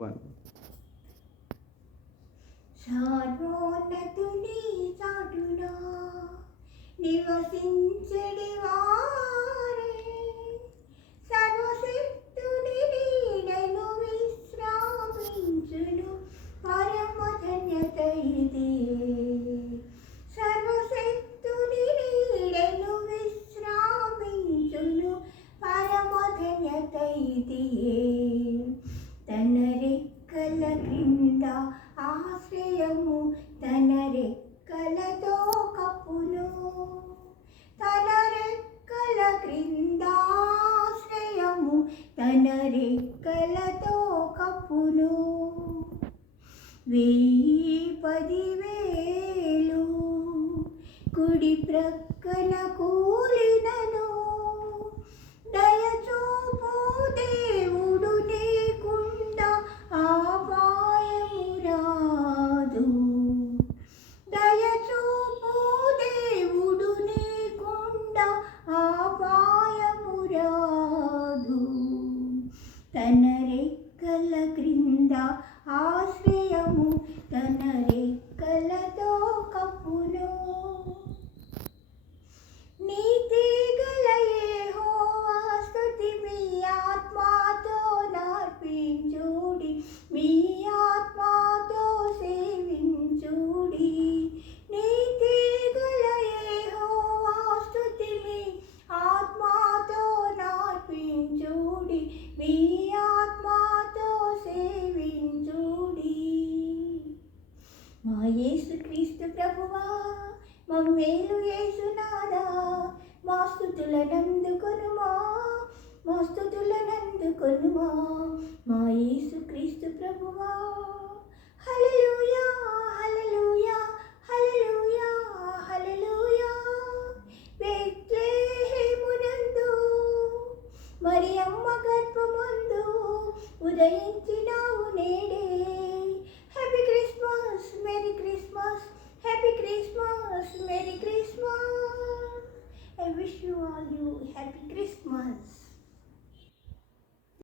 One. సర్వోన్నతుని చాటునా నివసించెడి వారే సర్వశక్తుని నీడను విశ్రామించును పరమ ధన్యత ఇదే. సర్వశక్తుని నీడను విశ్రామించును పరమ ధన్యత ఇదే. తన రెక్కల క్రింద ఆశ్రయము తన రెక్కలతో కప్పును. తన రెక్కల క్రింద ఆశ్రయము తన రెక్కలతో కప్పును. 10,000 కుడి ప్రక్కన కూలినను దయచూపు దేవుడు నీకుండా ఆపాయము రాదు. దయచూపు దేవుడు నీకుండా ఆపాయము రాదు. తన రెక్కల క్రింద ఆశ్రయము తన రెక్కలతో కప్పును. నీతిగల యెహోవా స్తుతి మీ ఆత్మతో నార్పించుడి, మీ ఆత్మతో సేవించుడి. నీతిగల యెహోవా స్తుతి మీ ఆత్మతో నార్పించుడి, మీ ఆత్మతో సేవించుడి. మా యేసుక్రీస్తు ప్రభువా, మమ్మేలు యేసునాథా, మా స్తుతులనందుకొనుమా, మా స్తుతులనందుకొనుమా, మా యేసుక్రీస్తు ప్రభువా. హల్లెలూయా హల్లెలూయా హల్లెలూయా హల్లెలూయా. బెత్లెహేమునందు మరియమ్మ గర్భమందు ఉదయించి